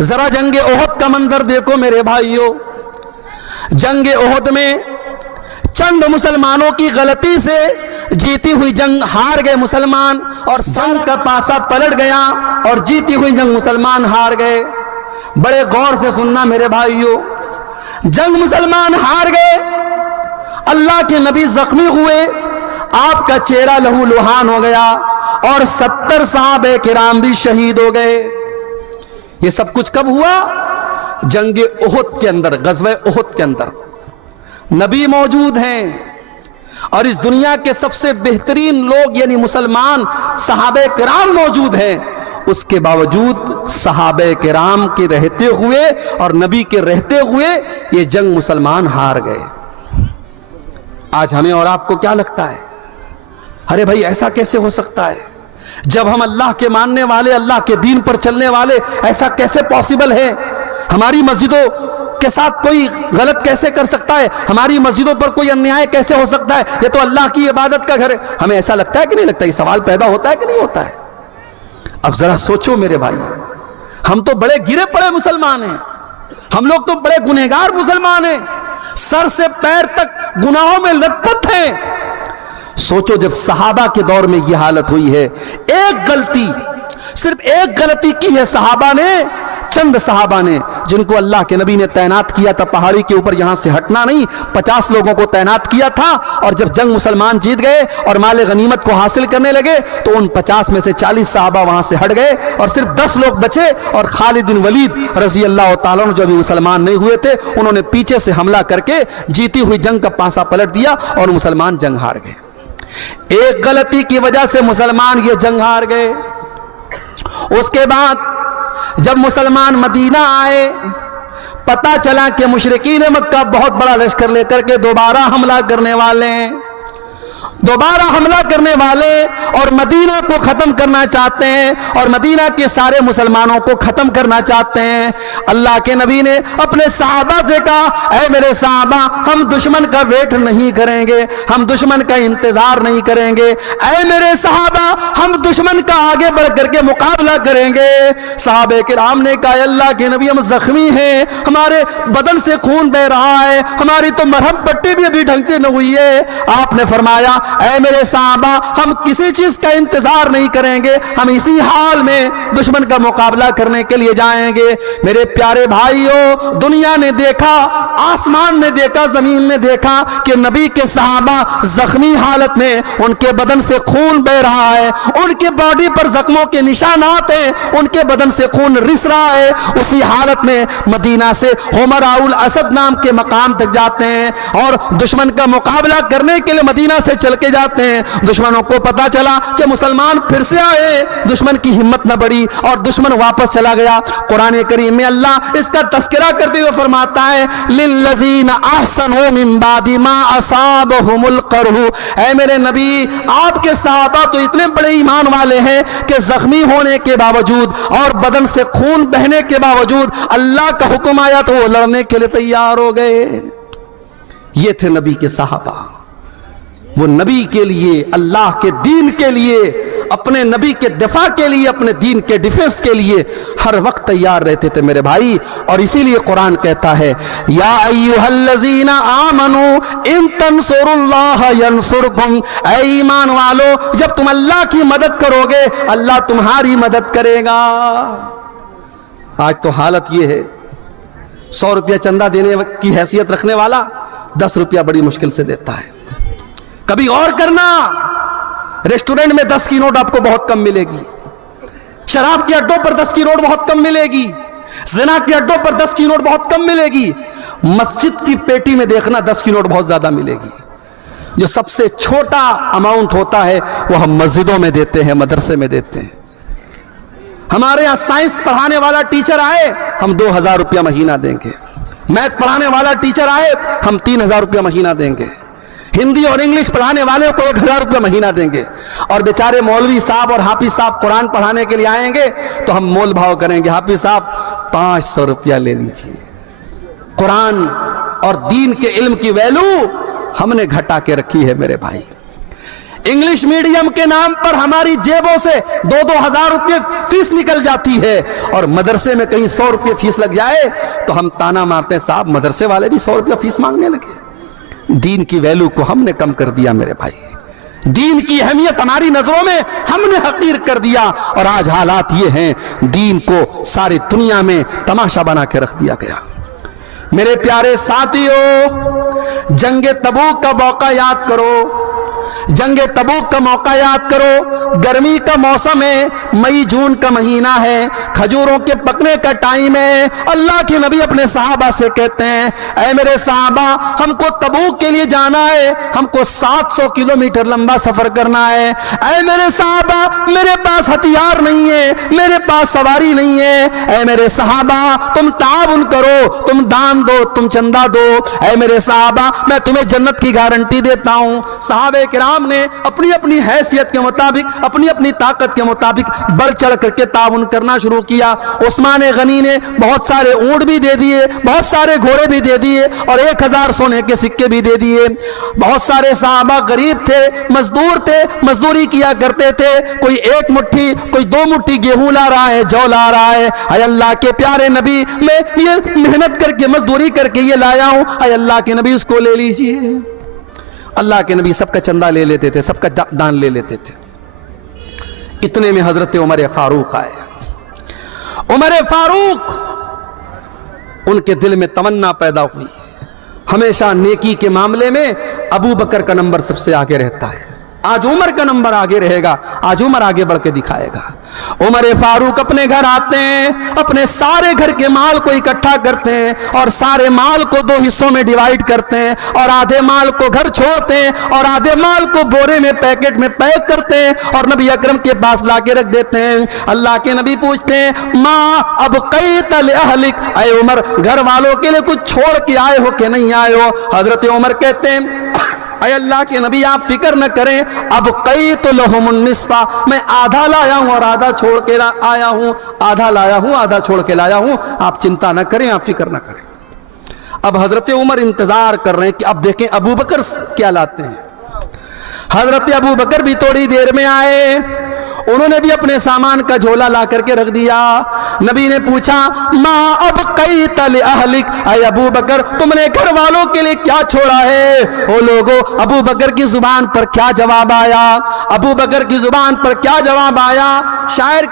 ذرا جنگ احد کا منظر دیکھو میرے بھائیوں. جنگ احد میں چند مسلمانوں کی غلطی سے جیتی ہوئی جنگ ہار گئے مسلمان, اور جنگ کا پاسا پلٹ گیا اور جیتی ہوئی جنگ مسلمان ہار گئے. بڑے غور سے سننا میرے بھائیوں, جنگ مسلمان ہار گئے, اللہ کے نبی زخمی ہوئے, آپ کا چہرہ لہو لہان ہو گیا, اور 70 صحابہ کرام بھی شہید ہو گئے. یہ سب کچھ کب ہوا؟ جنگ احد کے اندر, غزوہ احد کے اندر. نبی موجود ہیں اور اس دنیا کے سب سے بہترین لوگ یعنی مسلمان صحابہ کرام موجود ہیں, اس کے باوجود صحابہ کرام کے رہتے ہوئے اور نبی کے رہتے ہوئے یہ جنگ مسلمان ہار گئے. آج ہمیں اور آپ کو کیا لگتا ہے؟ ارے بھائی ایسا کیسے ہو سکتا ہے؟ جب ہم اللہ کے ماننے والے, اللہ کے دین پر چلنے والے, ایسا کیسے پاسبل ہے؟ ہماری مسجدوں کے ساتھ کوئی غلط کیسے کر سکتا ہے؟ ہماری مسجدوں پر کوئی انیائے کیسے ہو سکتا ہے؟ یہ تو اللہ کی عبادت کا گھر ہے. ہمیں ایسا لگتا ہے کہ نہیں لگتا؟ یہ سوال پیدا ہوتا ہے کہ نہیں ہوتا ہے؟ اب ذرا سوچو میرے بھائی, ہم تو بڑے گرے پڑے مسلمان ہیں, ہم لوگ تو بڑے گنہگار مسلمان ہیں, سر سے پیر تک گناہوں میں لت پت ہیں. سوچو جب صحابہ کے دور میں یہ حالت ہوئی ہے, ایک غلطی, صرف ایک غلطی کی ہے صحابہ نے, چند صحابہ نے, جن کو اللہ کے نبی نے تعینات کیا تھا پہاڑی کے اوپر, یہاں سے ہٹنا نہیں, 50 لوگوں کو تعینات کیا تھا, اور جب جنگ مسلمان جیت گئے اور مال غنیمت کو حاصل کرنے لگے تو ان 50 میں سے 40 صحابہ وہاں سے ہٹ گئے اور صرف 10 لوگ بچے, اور خالد بن ولید رضی اللہ تعالیٰ عنہ جو ابھی مسلمان نہیں ہوئے تھے, انہوں نے پیچھے سے حملہ کر کے جیتی ہوئی جنگ کا پاسا پلٹ دیا اور مسلمان جنگ ہار گئے. ایک غلطی کی وجہ سے مسلمان یہ جنگ ہار گئے. اس کے بعد جب مسلمان مدینہ آئے, پتہ چلا کہ مشرکین مکہ بہت بڑا لشکر لے کر کے دوبارہ حملہ کرنے والے ہیں, دوبارہ حملہ کرنے والے, اور مدینہ کو ختم کرنا چاہتے ہیں, اور مدینہ کے سارے مسلمانوں کو ختم کرنا چاہتے ہیں. اللہ کے نبی نے اپنے صحابہ سے کہا, اے میرے صحابہ, ہم دشمن کا ویٹ نہیں کریں گے, ہم دشمن کا انتظار نہیں کریں گے. اے میرے صحابہ, ہم دشمن کا آگے بڑھ کر کے مقابلہ کریں گے. صحابہ کرام نے کہا, اللہ کے نبی ہم زخمی ہیں, ہمارے بدن سے خون بہ رہا ہے, ہماری تو مرہم پٹی بھی ابھی ڈھنگ سے نہ ہوئی ہے. آپ نے فرمایا, اے میرے صحابہ, ہم کسی چیز کا انتظار نہیں کریں گے, ہم اسی حال میں دشمن کا مقابلہ کرنے کے لیے جائیں گے. میرے پیارے بھائیوں, دنیا نے دیکھا, آسمان نے دیکھا, زمین نے دیکھا کہ نبی کے صحابہ زخمی حالت میں, ان کے بدن سے خون بہ رہا ہے, ان کے باڈی پر زخموں کے نشانات ہیں, ان کے بدن سے خون رس رہا ہے. اسی حالت میں مدینہ سے حمراء الاسد نام کے مقام تک جاتے ہیں اور دشمن کا مقابلہ کرنے کے لیے مدینہ سے چل کے جاتے ہیں. دشمنوں کو پتا چلا کہ مسلمان پھر سے آئے, دشمن کی ہمت نہ بڑھی اور دشمن واپس چلا گیا. قرآن کریم میں اللہ اس کا تذکرہ کرتے ہوئے فرماتا ہے, للذین احسنوا من بعد ما اصابهم القرح. اے میرے نبی, آپ کے صحابہ تو اتنے بڑے ایمان والے ہیں کہ زخمی ہونے کے باوجود اور بدن سے خون بہنے کے باوجود اللہ کا حکم آیا تو وہ لڑنے کے لیے تیار ہو گئے. یہ تھے نبی کے صحابہ. وہ نبی کے لیے, اللہ کے دین کے لیے, اپنے نبی کے دفاع کے لیے, اپنے دین کے ڈیفنس کے لیے ہر وقت تیار رہتے تھے میرے بھائی. اور اسی لیے قرآن کہتا ہے, یا ایھا الذین آمنوا ان تنصروا اللہ ینصرکم. اے ایمان والو, جب تم اللہ کی مدد کرو گے اللہ تمہاری مدد کرے گا. آج تو حالت یہ ہے, 100 روپیہ چندہ دینے کی حیثیت رکھنے والا 10 روپیہ بڑی مشکل سے دیتا ہے. کبھی غور کرنا, ریسٹورنٹ میں 10 کی نوٹ آپ کو بہت کم ملے گی, شراب کے اڈوں پر 10 کی نوٹ بہت کم ملے گی, زنا کے اڈوں پر 10 کی نوٹ بہت کم ملے گی. مسجد کی پیٹی میں دیکھنا 10 کی نوٹ بہت زیادہ ملے گی. جو سب سے چھوٹا اماؤنٹ ہوتا ہے وہ ہم مسجدوں میں دیتے ہیں, مدرسے میں دیتے ہیں. ہمارے یہاں سائنس پڑھانے والا ٹیچر آئے, ہم 2000 روپیہ مہینہ دیں گے. میتھ پڑھانے والا ٹیچر آئے, ہم 3000 روپیہ مہینہ دیں گے. ہندی اور انگلش پڑھانے والے کو 1000 روپیہ مہینہ دیں گے. اور بیچارے مولوی صاحب اور حافظ صاحب قرآن پڑھانے کے لیے آئیں گے تو ہم مول بھاؤ کریں گے, حافظ صاحب 500 روپیہ لے لیجیے. قرآن اور دین کے علم کی ویلو ہم نے گھٹا کے رکھی ہے میرے بھائی. इंग्लिश मीडियम के नाम पर हमारी जेबों से 2-2 हजार रुपये फीस निकल जाती है, और मदरसे में कहीं 100 रुपये फीस लग जाए तो हम ताना मारते हैं, साहब मदरसे वाले भी 100 रुपया फीस मांगने लगे। दीन की वैल्यू को हमने कम कर दिया मेरे भाई, दीन की अहमियत हमारी नजरों में हमने हकीर कर दिया, और आज हालात ये हैं दीन को सारी दुनिया में तमाशा बना के रख दिया गया। मेरे प्यारे साथियों, जंगे तबूक का मौका याद करो, जंगे तबूक का मौका याद करो। गर्मी का मौसम है, मई जून का महीना है, खजूरों के पकने का टाइम है। अल्लाह के नबी अपने सहाबा से कहते हैं, ऐ मेरे सहाबा, हमको तबूक के लिए जाना है, हमको 700 किलोमीटर लंबा सफर करना है। ऐ मेरे सहाबा, मेरे पास हथियार नहीं है, मेरे पास सवारी नहीं है। ऐ मेरे सहाबा, तुम ताउन करो, तुम दान दो, तुम चंदा दो। ऐ मेरे सहाबा, मैं तुम्हें जन्नत की गारंटी देता हूं। सहाबे किराम ने अपनी अपनी हैसियत के मुताबिक, अपनी अपनी ताकत के मुताबिक बढ़ चढ़ करके ताउन करना शुरू किया। उस्मान गनी ने बहुत सारे ऊंट भी दे दिए, बहुत सारे घोड़े भी दे दिए, और 1000 सोने के सिक्के भी दे दिए। बहुत सारे सहाबा गरीब थे, मजदूर थे, मजदूरी किया करते थे। कोई 1 मुट्ठी, कोई 2 मुट्ठी गेहूं ला रहा है, जौ ला रहा है। अय अल्लाह के प्यारे नबी, मैं ये मेहनत करके, मजदूरी करके ये लाया हूं, अय अल्लाह के नबी उसको ले लीजिए। अल्लाह के नबी सबका चंदा ले लेते थे, सबका दान ले लेते थे। इतने में हजरत उमर फारूक आए। उमर फारूक, उनके दिल में तमन्ना पैदा हुई, हमेशा नेकी के मामले में अबू बकर का नंबर सबसे आगे रहता है। आज उमर का नंबर आगे रहेगा, आज उमर आगे बढ़ के दिखाएगा। उमर फारूक अपने घर आते हैं, अपने सारे घर के माल को इकट्ठा करते हैं, और सारे माल को 2 हिस्सों में डिवाइड करते हैं, और आधे माल को घर छोड़ते हैं, और आधे माल को बोरे में, पैकेट में पैक करते हैं, और नबी अकरम के पास लाके रख देते हैं। अल्लाह के नबी पूछते हैं, माँ अब कई तल अहलिक, ऐ उमर, घर वालों के लिए कुछ छोड़ के आए हो कि नहीं आए हो? हजरत उमर कहते हैं, ऐ अल्लाह के नबी आप फिक्र न करें, अब कई तो लहुमुन निस्फा, मैं आधा लाया हूं और आधा छोड़ के आया हूं, आधा लाया हूं, आधा छोड़ के लाया हूं, आप चिंता न करें, आप फिक्र न करें। अब हजरत उमर इंतजार कर रहे हैं कि अब देखें अबू बकर क्या लाते हैं। हजरत अबू बकर भी थोड़ी देर में आए, उन्होंने भी अपने सामान का झोला ला करके रख दिया। नबी ने पूछा, माँ अब कई तल अहलिक, ऐ अबू बकर तुमने घर वालों के लिए क्या छोड़ा है? ओ लोगों, अबू बकर की जुबान पर क्या जवाब आया? अबू बकर की जुबान पर क्या जवाब आया? शायर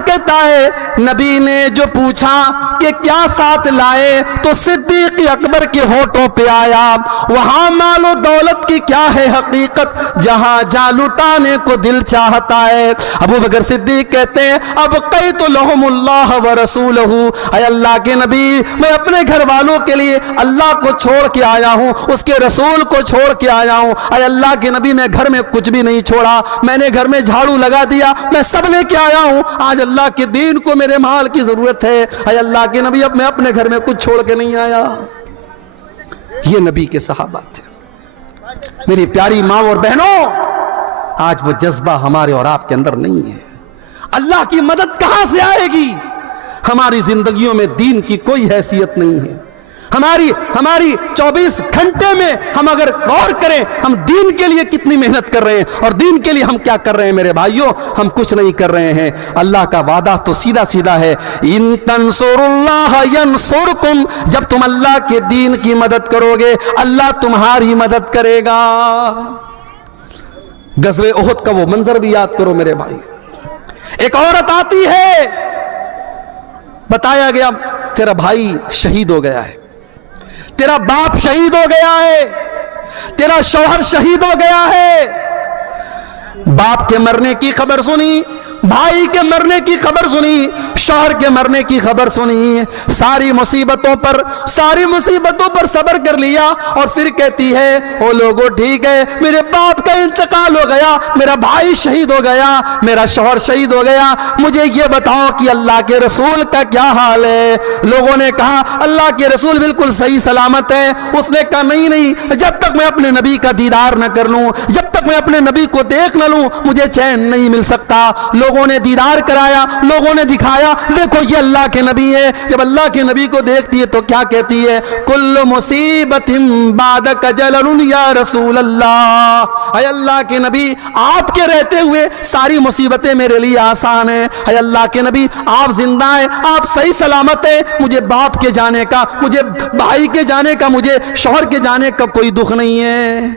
कहता है नबी ने जो पूछा कि क्या साथ लाए, तो सिद्दीक अकबर के होठों पे आया, वहां मालो दौलत की क्या है हकीकत, जहां जा लुटाने को दिल चाहता है। अबू बकर सिद्दीक कहते हैं, अब कई तो लहुमुल्लाह व रसूलहू, ऐ अल्लाह के नबी, मैं अपने घर वालों के लिए अल्लाह को छोड़ के आया हूं, उसके रसूल को छोड़ के आया हूं। ऐ अल्लाह के नबी, मैं घर में कुछ भी नहीं छोड़ा, मैंने घर में झाड़ू लगा दिया, मैं सब लेके आया हूं। आज अल्लाह के दीन को मेरे माल की जरूरत है। ऐ अल्लाह के नबी, अब मैं अपने घर में कुछ छोड़ के नहीं आया। ये नबी के सहाबा थे। मेरी प्यारी माँ और बहनों, आज वो जज्बा हमारे और आपके अंदर नहीं है। अल्लाह की मदद कहां से आएगी? हमारी जिंदगियों में दीन की कोई हैसियत नहीं है। हमारी 24 घंटे में हम अगर गौर करें, हम दीन के लिए कितनी मेहनत कर रहे हैं और दीन के लिए हम क्या कर रहे हैं मेरे भाइयों, हम कुछ नहीं कर रहे हैं। अल्लाह का वादा तो सीधा सीधा है, इन तंसुरुल्लाह यंसुरकुम, जब तुम अल्लाह के दीन की मदद करोगे अल्लाह तुम्हारी मदद करेगा। गज़वे उहुद का वो मंजर भी याद करो मेरे भाई। एक औरत आती है, बताया गया तेरा भाई शहीद हो गया है, तेरा बाप शहीद हो गया है, तेरा शौहर शहीद हो गया है। बाप के मरने की खबर सुनी, भाई के मरने की खबर सुनी, शौहर के मरने की खबर सुनी, सारी मुसीबतों पर सब्र कर लिया और फिर कहती है, ओ लोगों ठीक है, मेरे बाप का इंतकाल हो गया, मेरा भाई शहीद हो गया, मेरा शौहर शहीद हो गया, मुझे ये बताओ कि अल्लाह के रसूल का क्या हाल है। लोगों ने कहा अल्लाह के रसूल बिल्कुल सही सलामत है। उसने कहा नहीं, जब तक मैं अपने नबी का दीदार न कर लूं, जब तक मैं अपने नबी को देख न लूं, मुझे चैन नहीं मिल सकता। लोगों لوگوں نے دیدار کرایا, لوگوں نے دکھایا دیکھو یہ اللہ کے نبی ہے. جب اللہ کے نبی کو دیکھتی ہے تو کیا کہتی ہے؟ کل مصیبت بعدک جلل یا رسول اللہ, اے اللہ کے نبی آپ کے رہتے ہوئے ساری مصیبتیں میرے لیے آسان ہیں. اے اللہ کے نبی آپ زندہ ہیں, آپ صحیح سلامت ہیں, مجھے باپ کے جانے کا, مجھے بھائی کے جانے کا, مجھے شوہر کے جانے کا کوئی دکھ نہیں ہے.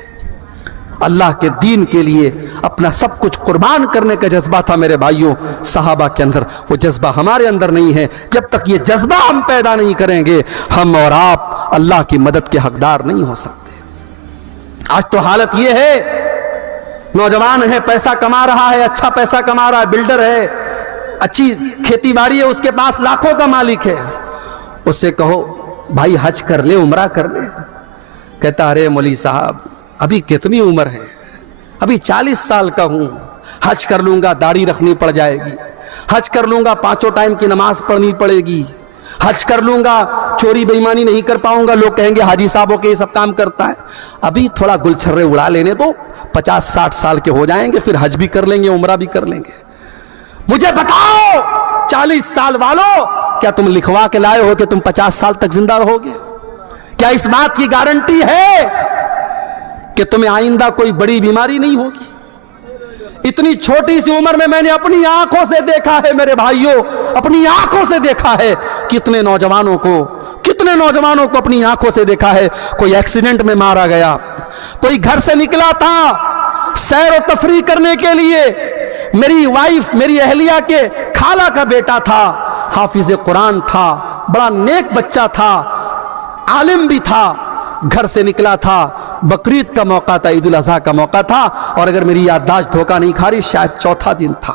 اللہ کے دین کے لیے اپنا سب کچھ قربان کرنے کا جذبہ تھا میرے بھائیوں صحابہ کے اندر. وہ جذبہ ہمارے اندر نہیں ہے. جب تک یہ جذبہ ہم پیدا نہیں کریں گے ہم اور آپ اللہ کی مدد کے حقدار نہیں ہو سکتے. آج تو حالت یہ ہے, نوجوان ہے, پیسہ کما رہا ہے, اچھا پیسہ کما رہا ہے, بلڈر ہے, اچھی کھیتی باڑی ہے, اس کے پاس لاکھوں کا مالک ہے, اس سے کہو بھائی حج کر لے, عمرہ کر لے, کہتا ارے مولوی صاحب ابھی کتنی عمر ہے, ابھی 40 سال کا ہوں, حج کر لوں گا داڑھی رکھنی پڑ جائے گی, حج کر لوں گا 5 ٹائم کی نماز پڑھنی پڑے گی, حج کر لوں گا چوری بےایمانی نہیں کر پاؤں گا, لوگ کہیں گے حاجی صاحبوں کے یہ سب کام کرتا ہے. ابھی تھوڑا گل چھرے اڑا لینے تو 50-60 سال کے ہو جائیں گے, پھر حج بھی کر لیں گے, عمرہ بھی کر لیں گے. مجھے بتاؤ 40 سال والوں, کیا تم لکھوا کے لائے ہو کہ تم 50 سال تک زندہ رہو گے؟ کیا اس بات کی گارنٹی ہے کہ تمہیں آئندہ کوئی بڑی بیماری نہیں ہوگی؟ اتنی چھوٹی سی عمر میں نے اپنی آنکھوں سے دیکھا ہے میرے بھائیوں, اپنی آنکھوں سے دیکھا ہے کتنے نوجوانوں کو اپنی آنکھوں سے دیکھا ہے. کوئی ایکسیڈنٹ میں مارا گیا, کوئی گھر سے نکلا تھا سیر و تفریح کرنے کے لیے, میری وائف, میری اہلیہ کے خالہ کا بیٹا تھا, حافظ قرآن تھا, بڑا نیک بچہ تھا, عالم بھی تھا, گھر سے نکلا تھا, بقرعید کا موقع تھا, عید الاضحیٰ کا موقع تھا, اور اگر میری یادداشت دھوکہ نہیں کھا رہی شاید 4تھا دن تھا.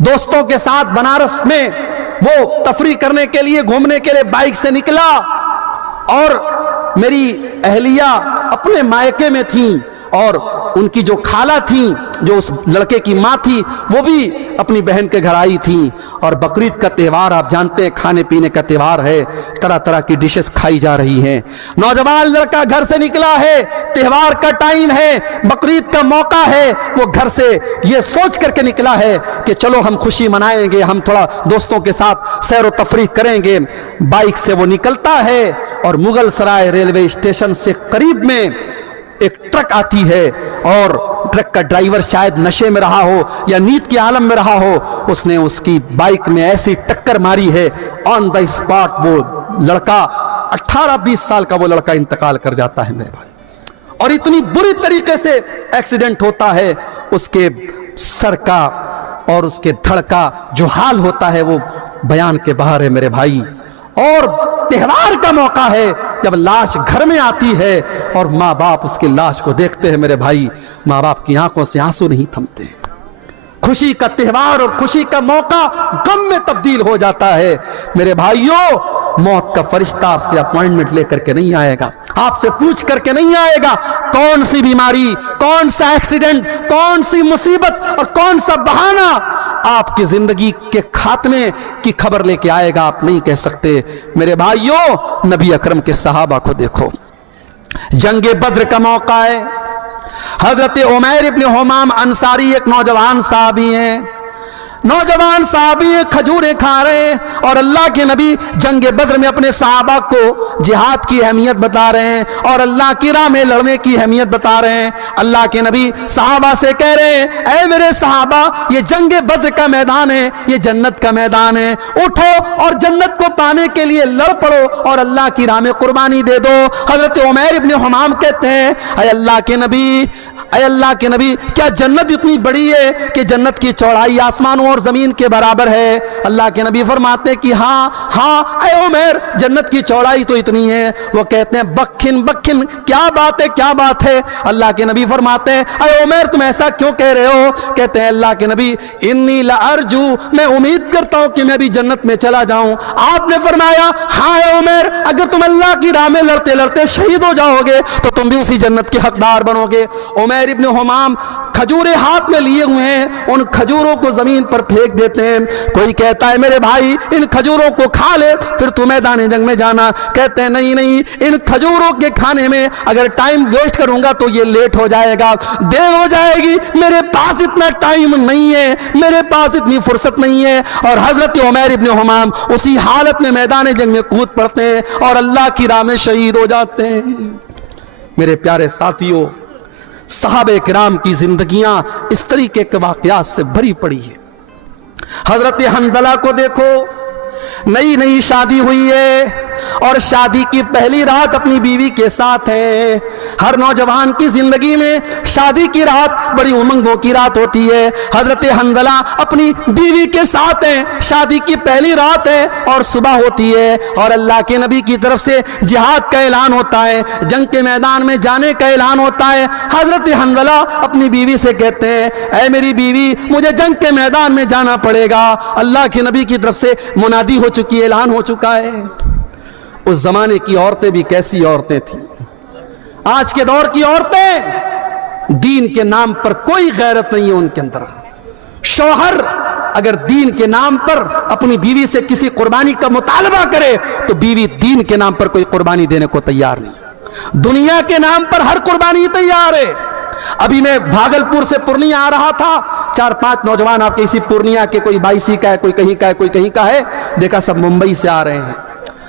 دوستوں کے ساتھ بنارس میں وہ تفریح کرنے کے لیے, گھومنے کے لیے بائک سے نکلا, اور میری اہلیہ اپنے مائکے میں تھیں, اور ان کی جو خالہ تھیں, جو اس لڑکے کی ماں تھی, وہ بھی اپنی بہن کے گھر آئی تھیں. اور بقرعید کا تہوار آپ جانتے ہیں کھانے پینے کا تہوار ہے, طرح طرح کی ڈشز کھائی جا رہی ہیں. نوجوان لڑکا گھر سے نکلا ہے, تہوار کا ٹائم ہے, بقرعید کا موقع ہے, وہ گھر سے یہ سوچ کر کے نکلا ہے کہ چلو ہم خوشی منائیں گے, ہم تھوڑا دوستوں کے ساتھ سیر و تفریح کریں گے. بائک سے وہ نکلتا ہے اور مغل سرائے ریلوے اسٹیشن سے قریب میں ایک ٹرک آتی ہے, اور ٹرک کا ڈرائیور شاید نشے میں رہا ہو یا نیند کے عالم میں رہا ہو, اس نے اس کی بائک میں ایسی ٹکر ماری ہے, آن دا اسپاٹ وہ لڑکا 18-20 سال کا وہ لڑکا انتقال کر جاتا ہے میرے بھائی. اور اتنی بری طریقے سے ایکسیڈنٹ ہوتا ہے, اس کے سر کا اور اس کے دھڑ کا جو حال ہوتا ہے وہ بیان کے باہر ہے میرے بھائی. اور تہوار کا موقع ہے, جب لاش گھر میں آتی ہے اور ماں باپ اس کی لاش کو دیکھتے ہیں میرے بھائی, ماں باپ کی آنکھوں سے آنسو نہیں تھمتے. خوشی کا تہوار اور خوشی کا موقع غم میں تبدیل ہو جاتا ہے میرے بھائیوں. موت کا فرشتہ آپ سے اپوائنٹمنٹ لے کر کے نہیں آئے گا, آپ سے پوچھ کر کے نہیں آئے گا کون سی بیماری, کون سا ایکسیڈنٹ, کون سی مصیبت اور کون سا بہانہ آپ کی زندگی کے خاتمے کی خبر لے کے آئے گا, آپ نہیں کہہ سکتے. میرے بھائیوں نبی اکرم کے صحابہ کو دیکھو, جنگ بدر کا موقع ہے, حضرت عمیر ابن حمام انصاری ایک نوجوان صحابی ہیں, نوجوان صحابی کھجوریں کھا رہے ہیں, اور اللہ کے نبی جنگ بدر میں اپنے صحابہ کو جہاد کی اہمیت بتا رہے ہیں اور اللہ کی راہ میں لڑنے کی اہمیت بتا رہے ہیں. اللہ کے نبی صحابہ سے کہہ رہے ہیں اے میرے صحابہ, یہ جنگ بدر کا میدان ہے, یہ جنت کا میدان ہے, اٹھو اور جنت کو پانے کے لیے لڑ پڑو اور اللہ کی راہ میں قربانی دے دو. حضرت عمیر ابن حمام کہتے ہیں اے اللہ کے نبی, کیا جنت اتنی بڑی ہے کہ جنت کی چوڑائی آسمانوں اور زمین کے برابر ہے؟ اللہ کے نبی فرماتے کہ ہاں اے عمر, جنت کی چوڑائی تو اتنی ہے. وہ کہتے ہیں بکھن کیا بات ہے. اللہ کے نبی فرماتے ہیں اے عمر تم ایسا کیوں کہہ رہے ہو؟ کہتے ہیں اللہ کے نبی انی لارجو, میں امید کرتا ہوں کہ میں بھی جنت میں چلا جاؤں. آپ نے فرمایا ہاں اے عمر, اگر تم اللہ کی راہ میں لڑتے لڑتے شہید ہو جاؤ گے تو تم بھی اسی جنت کے حقدار بنو گے. عمر उमैर इब्न हुमाम खजूरें हाथ में लिए हुए हैं, उन खजूरों को जमीन पर फेंक देते हैं। कोई कहता है मेरे भाई इन खजूरों को खा ले फिर तू मैदान जंग में जाना। कहते हैं नहीं नहीं, इन खजूरों के खाने में अगर टाइम वेस्ट करूंगा तो ये लेट हो जाएगा, देर हो जाएगी, मेरे पास इतना टाइम नहीं है, मेरे पास इतनी फुर्सत नहीं है। और हजरत उमैर इब्न हुमाम उसी हालत में मैदान जंग में कूद पड़ते हैं और अल्लाह की राह में शहीद हो जाते हैं। मेरे प्यारे साथियों, सहाबे किराम की जिंदगियां इस तरीके के वाकयात से भरी पड़ी है। हजरत हंजला को देखो, नई नई शादी हुई है और शादी की पहली रात अपनी बीवी के साथ है। हर नौजवान की जिंदगी में शादी की रात बड़ी उमंगों की रात होती है। हजरत हंजला अपनी बीवी के साथ हैं, शादी की पहली रात है और सुबह होती है और अल्लाह के नबी की तरफ से जिहाद का ऐलान होता है, जंग के मैदान में जाने का ऐलान होता है। हजरत हंजला अपनी बीवी से कहते हैं, ऐ मेरी बीवी मुझे जंग के मैदान में जाना पड़ेगा। अल्लाह के नबी की तरफ से मुनादी हो चुकी, ऐलान हो चुका है। उस जमाने की औरतें भी कैसी औरतें थी। आज के दौर की औरतें दीन के नाम पर कोई गैरत नहीं है उनके अंदर। शौहर अगर दीन के नाम पर अपनी बीवी से किसी कुर्बानी का मुतालबा करे तो बीवी दीन के नाम पर कोई कुर्बानी देने को तैयार नहीं। दुनिया के नाम पर हर कुर्बानी तैयार है। अभी मैं भागलपुर से पूर्णिया आ रहा था, 4-5 नौजवान आपके इसी पूर्णिया के, कोई बाईसी का है, कोई कहीं का है, कोई कहीं का है, देखा सब मुंबई से आ रहे हैं।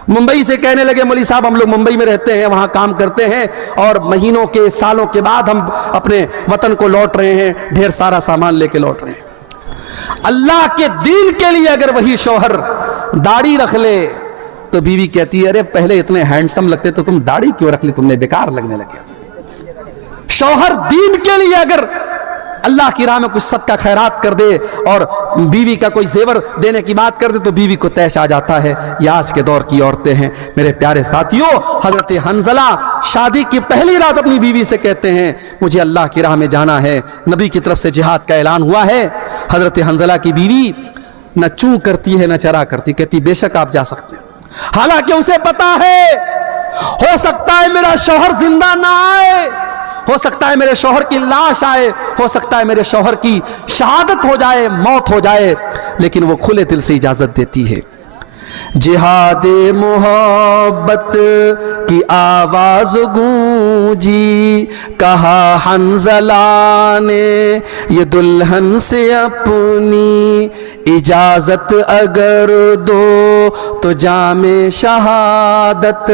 मुंबई से कहने लगे मौलवी साहब हम लोग मुंबई में रहते हैं, वहां काम करते हैं और महीनों के सालों के बाद हम अपने वतन को लौट रहे हैं, ढेर सारा सामान लेके लौट रहे हैं। अल्लाह के दीन के लिए अगर वही शौहर दाढ़ी रख ले तो बीवी कहती है अरे पहले इतने हैंडसम लगते तो तुम दाढ़ी क्यों रख ली, तुमने बेकार लगने लगे। शौहर दीन के लिए अगर अल्लाह की राह में कुछ सदका खैरात कर दे और बीवी का कोई जेवर देने की बात कर दे तो बीवी को तैश आ जाता है। ये आज के दौर की औरतें हैं। मेरे प्यारे साथियों, हजरत हंजला शादी की पहली रात अपनी बीवी से कहते हैं मुझे अल्लाह की राह में जाना है, नबी की तरफ से जिहाद का ऐलान हुआ है। हजरत हंजला की बीवी न चूं करती है न चरा करती, कहती बेशक आप जा सकते हैं। हालांकि उसे पता है हो सकता है मेरा शौहर जिंदा ना आए, हो सकता है मेरे शौहर की लाश आए, हो सकता है मेरे शौहर की शहादत हो जाए, मौत हो जाए, लेकिन वो खुले दिल से इजाजत देती है। जिहादे मोहब्बत की आवाज गूंजी, कहा हंजला ने ये दुल्हन से अपनी इजाजत अगर दो तो जामे शहादत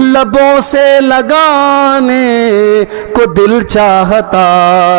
लबों से लगाने को दिल चाहता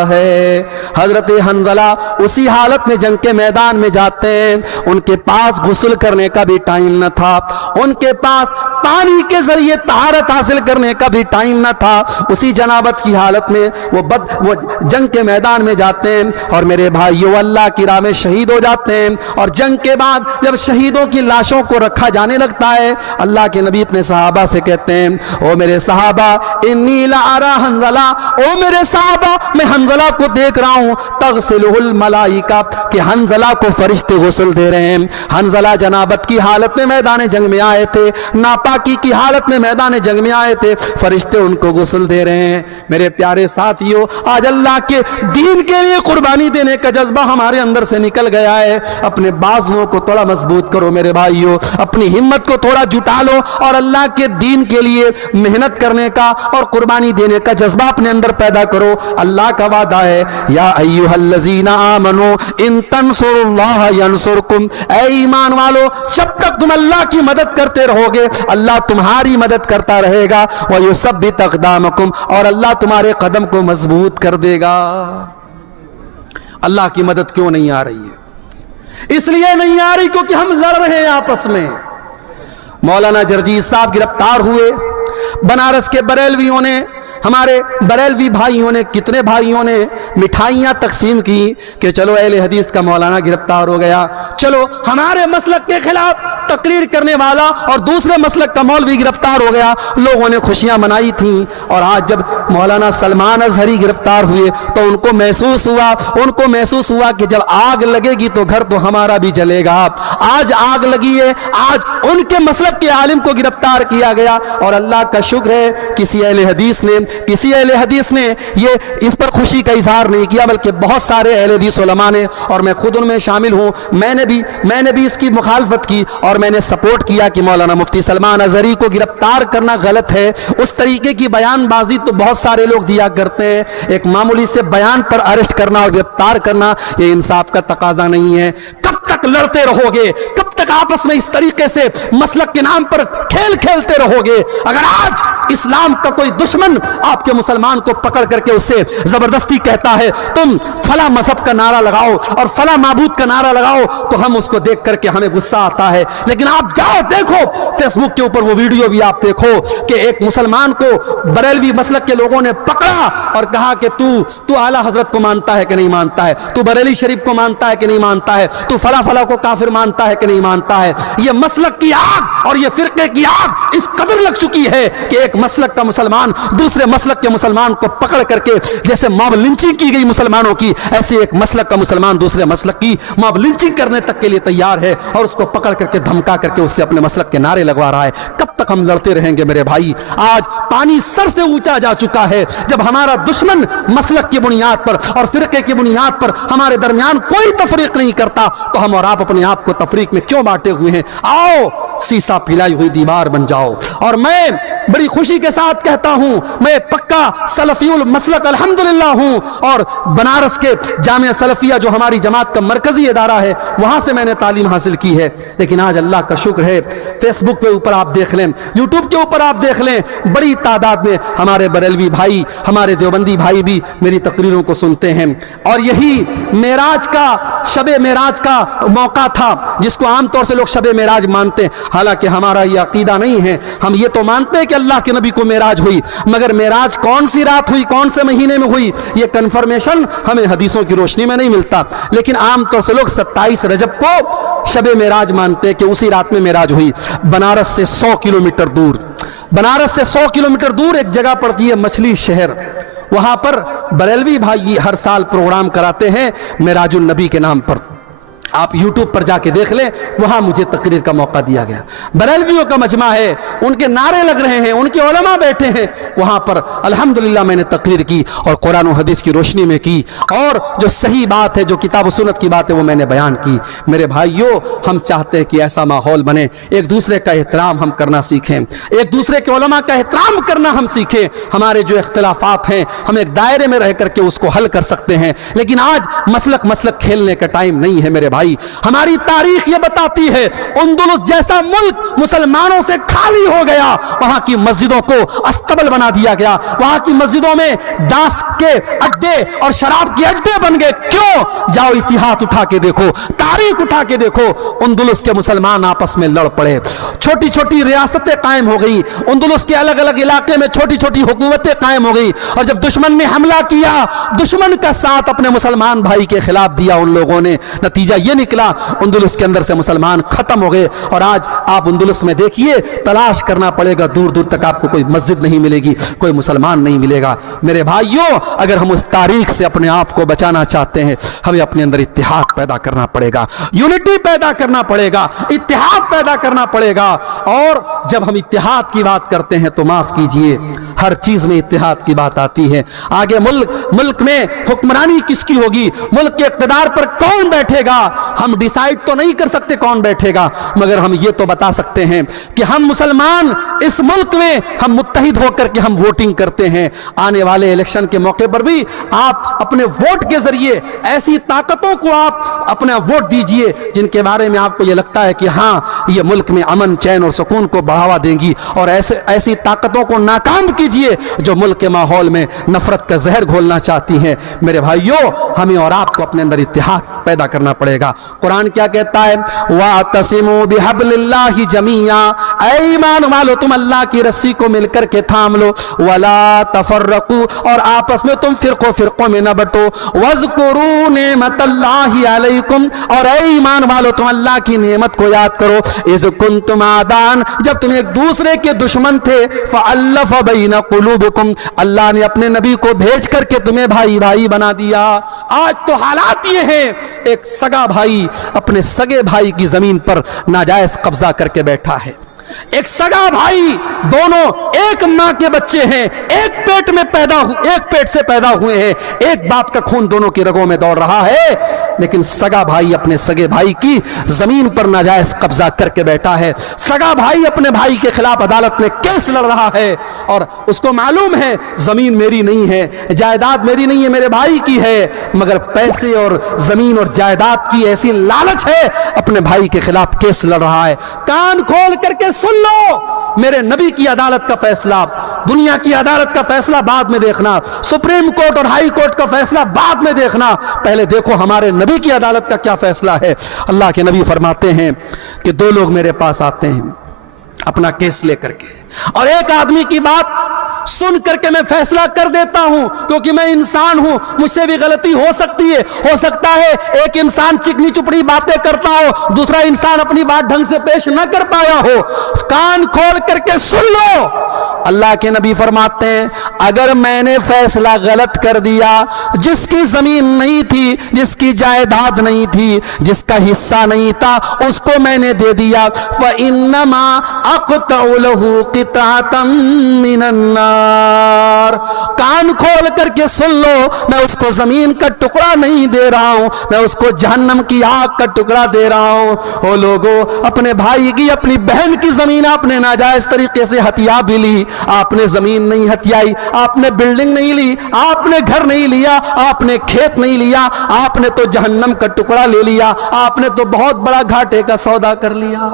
है। हजरत हंजला उसी हालत में जंग के मैदान में जाते हैं। उनके पास गुस्ल करने का भी टाइम न था, उनके पास पानी के जरिए तहारत हासिल करने का भी टाइम न था। उसी जनाबत की हालत में वो जंग के मैदान में जाते हैं और मेरे भाइयों अल्लाह की राह में शहीद हो जाते हैं। और जंग के बाद जब शहीदों की लाशों को रखा जाने लगता है, अल्लाह के नबी अपने सहाबा से कहते हैं ओ मेरे सहाबा इन्नी ला अरा हंजला, ओ मेरे सहाबा मैं हंजला को देख रहा हूं तगसिलुहुल मलाइका, कि हंजला को फरिश्ते गुस्ल दे रहे हैं। हंजला जनाबत की हालत में मैदान जंग में आए थे, नापाकी की हालत में मैदान जंग में आए थे, फरिश्ते उनको गुस्ल दे रहे हैं। मेरे प्यारे साथियों, आज अल्लाह के दीन के लिए कुर्बानी देने का जज्बा हमारे अंदर से निकल गया है। अपने बाजुओं को थोड़ा मजबूत करो मेरे भाइयों, अपनी हिम्मत को थोड़ा जुटा लो और अल्लाह के दीन के लिए मेहनत करने का और कुर्बानी देने का जज्बा अपने अंदर पैदा करो। अल्लाह का वादा है या अय्युहल्लज़ीना आमनू इन तंसुरुल्लाह यंसुरकुम, ऐ ईमान वालो जब तक तुम अल्लाह की मदद करते रहोगे अल्लाह तुम्हारी मदद करता रहेगा। व युसब्बित अक़दामकुम, और अल्लाह तुम्हारे कदम को मजबूत कर देगा। अल्लाह की मदद क्यों नहीं आ रही है? इसलिए नहीं आ रही क्योंकि हम लड़ रहे हैं आपस में। मौलाना जरजीज साहब गिरफ्तार हुए, बनारस के बरेलवियों ने, हमारे बरेलवी भाइयों ने, कितने भाइयों ने मिठाइयाँ तकसीम की कि चलो अहले हदीस का मौलाना गिरफ्तार हो गया, चलो हमारे मसलक के खिलाफ तकरीर करने वाला और दूसरे मसलक का मौलवी गिरफ्तार हो गया। लोगों ने खुशियाँ मनाई थी। और आज जब मौलाना सलमान अजहरी गिरफ्तार हुए तो उनको महसूस हुआ कि जब आग लगेगी तो घर तो हमारा भी जलेगा। आज आग लगी है, आज उनके मसलक के आलिम को गिरफ्तार किया गया और अल्लाह का शुक्र है किसी अहले हदीस ने किसी अहले हदीस ने ये इस पर खुशी का इजहार नहीं किया, बल्कि बहुत सारे अहले हदीस उलमा ने, और मैं खुद उनमें शामिल हूँ, मैंने भी इसकी मुखालफत की और मैंने सपोर्ट किया कि मौलाना मुफ्ती सलमान अजहरी को गिरफ्तार करना गलत है। उस तरीके की बयानबाजी तो बहुत सारे लोग दिया करते हैं, एक मामूली से बयान पर अरेस्ट करना और गिरफ्तार करना ये इंसाफ का तकाजा नहीं है। कब तक लड़ते रहोगे, कब तक आपस में इस तरीके से मसलक के नाम पर खेल खेलते रहोगे? अगर आज इस्लाम का कोई दुश्मन आपके मुसलमान को पकड़ करके उससे जबरदस्ती कहता है तुम फला मजहब का नारा लगाओ और फला माबूद का नारा लगाओ, तो हम उसको देख करके हमें गुस्सा आता है। लेकिन आप जाओ देखो फेसबुक के ऊपर वो वीडियो भी आप देखो कि एक मुसलमान को बरेलवी मसलक के लोगों ने पकड़ा और कहा कि तू आला हजरत को मानता है कि नहीं मानता है, तू बरेली शरीफ को मानता है कि नहीं मानता है, तू फला फला को काफिर मानता है कि नहीं मानता है। ये मसलक की आग और ये फिरके की आग इस कदर लग चुकी है कि एक मसलक का मुसलमान दूसरे मसलक के मुसलमान को पकड़ करके, जैसे मॉब लिंचिंग की गई मुसलमानों की, ऐसे एक मसलक का मुसलमान दूसरे मसलक की मॉब लिंचिंग करने तक के लिए तैयार है और उसको पकड़ करके धमका करके उससे अपने मसलक के नारे लगवा रहा है। कब तक हम लड़ते रहेंगे मेरे भाई? आज पानी सर से ऊंचा जा चुका है। जब हमारा दुश्मन मसलक की बुनियाद पर और फिरके की बुनियाद पर हमारे दरमियान कोई तफरीक नहीं करता, तो हम और आप अपने आप को तफरीक में क्यों बांटे हुए हैं? आओ सीसा पिलाई हुई दीवार बन जाओ। और मैं बड़ी खुशी के साथ कहता हूं, मैं पक्का सलफीउल मसलक अल्हम्दुलिल्लाह हूं और बनारस के जामिया सलफिया जो हमारी जमात का मरकजी इदारा है वहां से मैंने तालीम हासिल की है। लेकिन आज अल्लाह का शुक्र है, फेसबुक के ऊपर आप देख लें, यूट्यूब के ऊपर आप देख लें, बड़ी तादाद में हमारे बरेलवी भाई, हमारे देवबंदी भाई भी मेरी तकरीरों को सुनते हैं। और यही मेराज का, शबे मेराज का मौका था जिसको आमतौर से लोग शबे मेराज मानते हैं। हालांकि हमारा ये अकीदा नहीं है, हम ये तो मानते हैं कि अल्लाह के नबी को मेराज हुई, मगर मेराज कौन सी रात हुई, कौन से महीने में हुई, ये कंफर्मेशन हमें हदीसों की रोशनी में नहीं मिलता। लेकिन आमतौर से लोग 27 रजब को शबे मेराज मानते हैं कि उसी रात में मेराज हुई। बनारस से 100 किलोमीटर दूर, बनारस से 100 किलोमीटर दूर एक जगह पड़ती है मछली शहर, वहां पर बरेलवी भाई हर साल प्रोग्राम कराते हैं मेराजुल नबी के नाम पर। आप YouTube पर जाके देख लें, वहां मुझे तकरीर का मौका दिया गया। बरेलवियों का मजमा है, उनके नारे लग रहे हैं, उनके उलमा बैठे हैं वहां पर। अल्हम्दुलिल्लाह मैंने तकरीर की और कुरान और हदीस की रोशनी में की, और जो सही बात है, जो किताब सुन्नत की बात है, वो मैंने बयान की। मेरे भाइयों, हम चाहते हैं कि ऐसा माहौल बने, एक दूसरे का एहतराम हम करना सीखें, एक दूसरे के उलमा का एहतराम करना हम सीखें। हमारे जो इख्तिलाफात हैं हम एक दायरे में रह करके उसको हल कर सकते हैं। लेकिन आज मसलक खेलने का टाइम नहीं है मेरे भाई। हमारी तारीख ये बताती है, अंदलुस जैसा मुल्क मुसलमानों से खाली हो गया, वहां की मस्जिदों को अस्तबल बना दिया गया, वहां की मस्जिदों में डांस के अड्डे और शराब के अड्डे बन गए। क्यों? जाओ इतिहास उठा के देखो, तारीख उठा के देखो, अंदलुस के मुसलमान आपस में लड़ पड़े, छोटी छोटी रियासतें कायम हो गई, अंदलुस के अलग अलग इलाके में छोटी छोटी हुकूमतें कायम हो गई। और जब दुश्मन ने हमला किया, दुश्मन का साथ अपने मुसलमान भाई के खिलाफ दिया उन लोगों ने, नतीजा ये निकला अंदलुस के अंदर से मुसलमान खत्म हो गए। और आज आप अंदलुस में देखिए, तलाश करना पड़ेगा, दूर दूर तक आपको कोई मस्जिद नहीं मिलेगी, कोई मुसलमान नहीं मिलेगा। मेरे भाइयों, अगर हम उस तारीख से अपने आप को बचाना चाहते हैं, हमें अपने अंदर इत्तेहाद पैदा करना पड़ेगा, यूनिटी पैदा करना पड़ेगा, इत्तेहाद पैदा करना पड़ेगा। और जब हम इत्तेहाद की बात करते हैं तो माफ कीजिए, हर चीज में इत्तेहाद की बात आती है। आगे मुल्क में हुक्मरानी किसकी होगी, मुल्क के इक़्तिदार पर कौन बैठेगा, हम डिसाइड तो नहीं कर सकते कौन बैठेगा, मगर हम ये तो बता सकते हैं कि हम मुसलमान इस मुल्क में हम मुत्तहिद होकर के हम वोटिंग करते हैं। आने वाले इलेक्शन के मौके पर भी आप अपने वोट के जरिए ऐसी ताकतों को आप अपना वोट दीजिए जिनके बारे में आपको ये लगता है कि हाँ, ये मुल्क में अमन चैन और सुकून को बढ़ावा देंगी, और ऐसी ताकतों को नाकाम कीजिए जो मुल्क के माहौल में नफरत का जहर घोलना चाहती हैं। मेरे भाइयों, हमें और आपको अपने अंदर इत्तेहाद पैदा करना पड़ेगा। कुरान क्या कहता है? वातसिमू बिहब्लिल्लाहि जमीआ, ऐ ईमान वालो तुम अल्लाह की रस्सी को मिलकर के थाम लो, वला तफर्रकू, और आपस में तुम फिरकों में न बटो, वज़कुरू नेमतल्लाहि अलैकुम, और ऐ ईमान वालो तुम अल्लाह की नेमत को याद करो, इज़ कुंतुम आदान, जब तुम एक दूसरे के दुश्मन थे, फ़अल्लफ़ बैन क़ुलूबिकुम, अल्लाह ने अपने नबी को भेज करके तुम्हें भाई भाई बना दिया। आज तो हालात ये हैं, एक सगा भाई अपने सगे भाई की जमीन पर नाजायज कब्जा करके बैठा है, ایک سگا بھائی، دونوں ایک ماں کے بچے ہیں، ایک پیٹ سے پیدا ہوئے ہیں، ایک باپ کا خون دونوں کی رگوں میں دوڑ رہا ہے، لیکن سگا بھائی اپنے سگے بھائی کی زمین پر ناجائز قبضہ کر کے بیٹھا ہے، سگا بھائی اپنے بھائی کے خلاف عدالت میں کیس لڑ رہا ہے، اور اس کو معلوم ہے زمین میری نہیں ہے، جائیداد میری نہیں ہے، میرے بھائی کی ہے، مگر پیسے اور زمین اور جائیداد کی ایسی لالچ ہے، اپنے بھائی کے خلاف کیس لڑ رہا ہے۔ کان کھول کر کے سن لو، میرے نبی کی عدالت کا فیصلہ، دنیا کی عدالت کا فیصلہ بعد میں دیکھنا، سپریم کورٹ اور ہائی کورٹ کا فیصلہ بعد میں دیکھنا، پہلے دیکھو ہمارے نبی کی عدالت کا کیا فیصلہ ہے۔ اللہ کے نبی فرماتے ہیں کہ دو لوگ میرے پاس آتے ہیں اپنا کیس لے کر کے، اور ایک آدمی کی بات سن کر کے میں فیصلہ کر دیتا ہوں، کیونکہ میں انسان ہوں، مجھ سے بھی غلطی ہو سکتی ہے، ہو سکتا ہے ایک انسان چکنی چپڑی باتیں کرتا ہو، دوسرا انسان اپنی بات ڈھنگ سے پیش نہ کر پایا ہو، کان کھول کر کے سن لو۔ اللہ کے نبی فرماتے ہیں اگر میں نے فیصلہ غلط کر دیا، جس کی زمین نہیں تھی، جس کی جائیداد نہیں تھی، جس کا حصہ نہیں تھا، اس کو میں نے دے دیا، فَإِنَّمَا أَقْطَعُ لَهُ قِطْعَةً مِّنَ النَّارِ، کان کھول کر کے سن لو، میں اس کو زمین کا ٹکڑا نہیں دے رہا ہوں، میں اس کو جہنم کی آگ کا ٹکڑا دے رہا ہوں۔ او لوگو، اپنے بھائی کی، اپنی بہن کی زمین آپ نے ناجائز طریقے سے ہتھیا بھی لی، آپ نے زمین نہیں ہتھیائی، آپ نے بلڈنگ نہیں لی، آپ نے گھر نہیں لیا، آپ نے کھیت نہیں لیا، آپ نے تو جہنم کا ٹکڑا لے لیا، آپ نے تو بہت بڑا گھاٹے کا سودا کر لیا۔